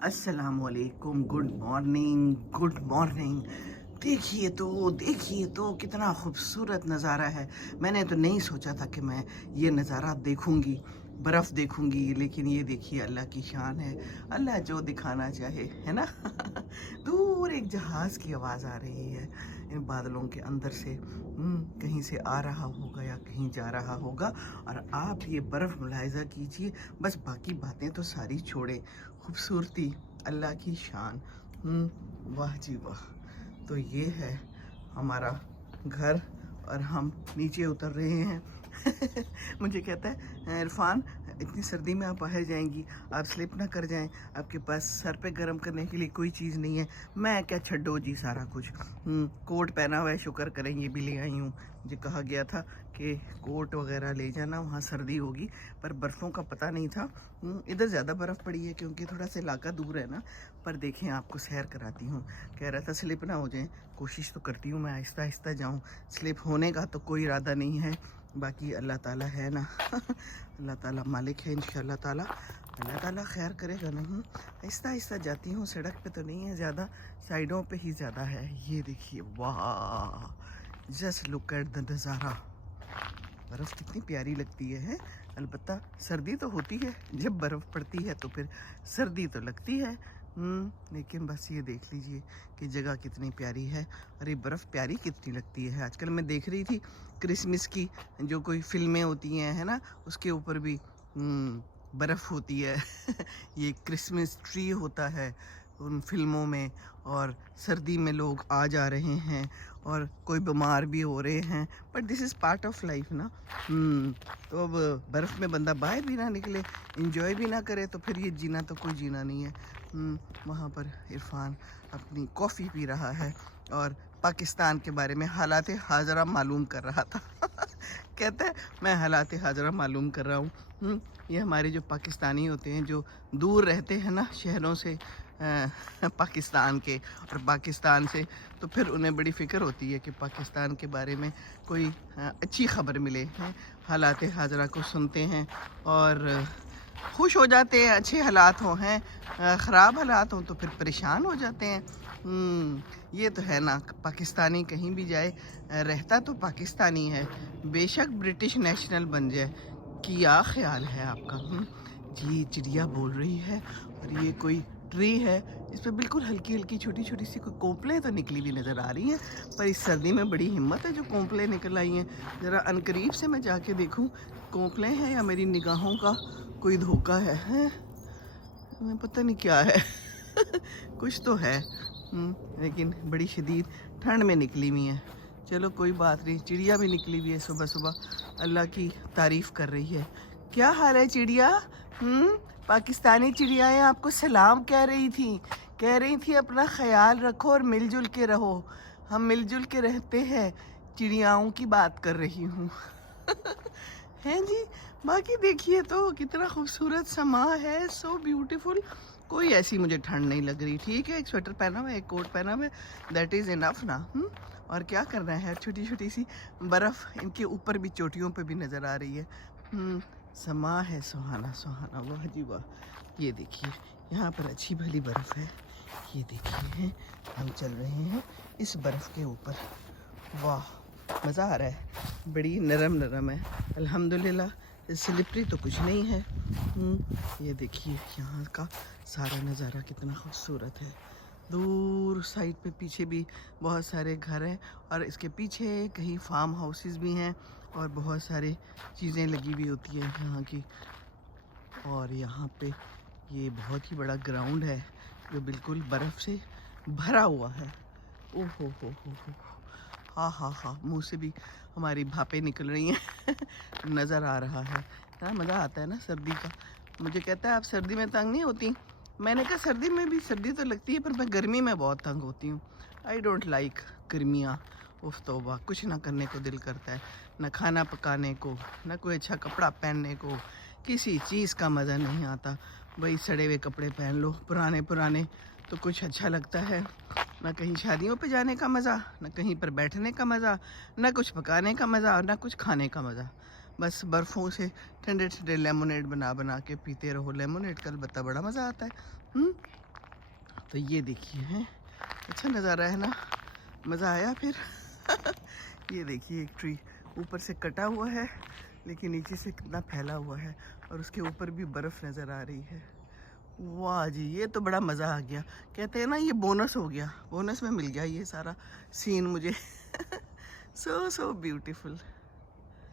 अस्सलामुअलैकुम, good morning. देखिए तो कितना खूबसूरत नज़ारा है। मैंने तो नहीं सोचा था कि मैं ये नज़ारा देखूंगी, बर्फ़ देखूंगी, लेकिन ये देखिए अल्लाह की शान है। अल्लाह जो दिखाना चाहे, है ना। दूर एक जहाज़ की आवाज़ आ रही है इन बादलों के अंदर से। कहीं से आ रहा होगा या कहीं जा रहा होगा। और आप ये बर्फ़ मुलाहिज़ा कीजिए, बस बाकी बातें तो सारी छोड़ें। खूबसूरती, अल्लाह की शान। वाह जी वाह। तो ये है हमारा घर और हम नीचे उतर रहे हैं। मुझे कहता है, इरफान इतनी सर्दी में आप बाहर जाएंगी, आप स्लिप ना कर जाएं, आपके पास सर पे गर्म करने के लिए कोई चीज़ नहीं है। मैं क्या, छड्डो जी सारा कुछ। कोट पहना हुआ है, शुक्र करें ये भी ले आई हूँ। मुझे कहा गया था कि कोट वगैरह ले जाना, वहाँ सर्दी होगी, पर बर्फ़ों का पता नहीं था। इधर ज़्यादा बर्फ़ पड़ी है क्योंकि थोड़ा सा इलाका दूर है ना। पर देखें, आपको सैर कराती हूँ। कह रहा था स्लिप ना हो जाए, कोशिश तो करती हूँ मैं आहिस्ता आहिस्ता जाऊँ। स्लिप होने का तो कोई इरादा नहीं है, बाकी अल्लाह ताला है ना। अल्लाह ताला मालिक है, इंशाअल्लाह ताला अल्लाह ताला खैर करेगा। नहीं, आहिस्ता आहिस्ता जाती हूँ, सड़क पे तो नहीं है ज़्यादा, साइडों पे ही ज़्यादा है। ये देखिए, वाह, जस्ट लुक एट द नज़ारा। बर्फ़ कितनी प्यारी लगती है। अलबत्ता सर्दी तो होती है, जब बर्फ़ पड़ती है तो फिर सर्दी तो लगती है। लेकिन बस ये देख लीजिए कि जगह कितनी प्यारी है और ये बर्फ़ प्यारी कितनी लगती है। आजकल मैं देख रही थी क्रिसमस की जो कोई फिल्में होती हैं, है ना, उसके ऊपर भी बर्फ़ होती है। ये क्रिसमस ट्री होता है उन फिल्मों में, और सर्दी में लोग आ जा रहे हैं और कोई बीमार भी हो रहे हैं, but this is part of life ना। तो अब बर्फ़ में बंदा बाहर भी ना निकले, इंजॉय भी ना करे, तो फिर ये जीना तो कोई जीना नहीं है। वहाँ पर इरफान अपनी कॉफ़ी पी रहा है और पाकिस्तान के बारे में हालात हाजरा मालूम कर रहा था। कहता है मैं हालात हाजरा मालूम कर रहा हूँ। ये हमारे जो पाकिस्तानी होते हैं, जो दूर रहते हैं ना शहरों से, पाकिस्तान के और पाकिस्तान से, तो फिर उन्हें बड़ी फ़िक्र होती है कि पाकिस्तान के बारे में कोई अच्छी ख़बर मिले। हैं हालात हाजरा को सुनते हैं और खुश हो जाते हैं, अच्छे हालात हों, हैं ख़राब हालात हों तो फिर परेशान हो जाते हैं। ये तो है ना, पाकिस्तानी कहीं भी जाए रहता तो पाकिस्तानी है, बेशक ब्रिटिश नेशनल बन जाए। क्या ख्याल है आपका? जी, चिड़िया बोल रही है और ये कोई ट्री है, इस पे बिल्कुल हल्की हल्की छोटी छोटी सी कोई कोंपलें तो निकली हुई नज़र आ रही हैं, पर इस सर्दी में बड़ी हिम्मत है जो कोंपलें निकल आई हैं। ज़रा अनकरीब से मैं जाके देखूं कोंपलें हैं या मेरी निगाहों का कोई धोखा है, हमें पता नहीं क्या है। कुछ तो है। लेकिन बड़ी शदीद ठंड में निकली हुई है। चलो कोई बात नहीं, चिड़िया भी निकली हुई है सुबह सुबह, अल्लाह की तारीफ़ कर रही है। क्या हाल है चिड़िया? पाकिस्तानी चिड़ियाएँ आपको सलाम कह रही थी अपना ख्याल रखो और मिलजुल के रहो। हम मिलजुल के रहते हैं, चिड़ियाओं की बात कर रही हूँ। हैं जी। बाकी देखिए तो कितना खूबसूरत समा है, सो ब्यूटीफुल। कोई ऐसी मुझे ठंड नहीं लग रही। ठीक है, एक स्वेटर पहना हुआ है, एक कोट पहना हुआ है, दैट इज़ इनफ ना। और क्या करना है, छोटी छोटी सी बर्फ़ इनके ऊपर भी, चोटियों पे भी नज़र आ रही है। समा है सुहाना सुहाना, वाह जी वाह। ये देखिए यहाँ पर अच्छी भली बर्फ़ है। ये देखिए हम चल रहे हैं इस बर्फ़ के ऊपर। वाह, मज़ा आ रहा है, बड़ी नरम नरम है अल्हम्दुलिल्लाह। स्लिपरी तो कुछ नहीं है। ये देखिए यहाँ का सारा नज़ारा कितना खूबसूरत है। दूर साइड पे पीछे भी बहुत सारे घर हैं और इसके पीछे कहीं फार्म हाउसेस भी हैं और बहुत सारी चीज़ें लगी हुई होती हैं यहाँ की। और यहाँ पे ये बहुत ही बड़ा ग्राउंड है जो बिल्कुल बर्फ़ से भरा हुआ है। ओह हो, हाँ, मुँह से भी हमारी भापें निकल रही हैं। नज़र आ रहा है ना, मज़ा आता है ना सर्दी का। मुझे कहता है आप सर्दी में तंग नहीं होती? मैंने कहा सर्दी में भी, सर्दी तो लगती है पर मैं गर्मी में बहुत तंग होती हूँ। आई डोंट लाइक गर्मियाँ। उफ तौबा, कुछ ना करने को दिल करता है, ना खाना पकाने को, ना कोई अच्छा कपड़ा पहनने को, किसी चीज़ का मज़ा नहीं आता। वही सड़े हुए कपड़े पहन लो, पुराने पुराने, तो कुछ अच्छा लगता है। ना कहीं शादियों पे जाने का मज़ा, ना कहीं पर बैठने का मज़ा, ना कुछ पकाने का मज़ा और ना कुछ खाने का मज़ा। बस बर्फ़ों से ठंडे ठंडे लेमोनेड बना बना के पीते रहो। लेमोनेड का अलबत्ता बड़ा मज़ा आता है। تو یہ دیکھیے ہیں، اچھا نظارہ ہے نا، مزہ آیا پھر یہ دیکھیے ایک ٹری اوپر سے کٹا ہوا ہے لیکن نیچے سے کتنا پھیلا ہوا ہے اور اس کے اوپر بھی برف نظر آ رہی ہے. واہ جی، یہ تو بڑا مزہ آ گیا. کہتے ہیں نا یہ بونس ہو گیا، بونس میں مل گیا یہ سارا سین مجھے. So beautiful.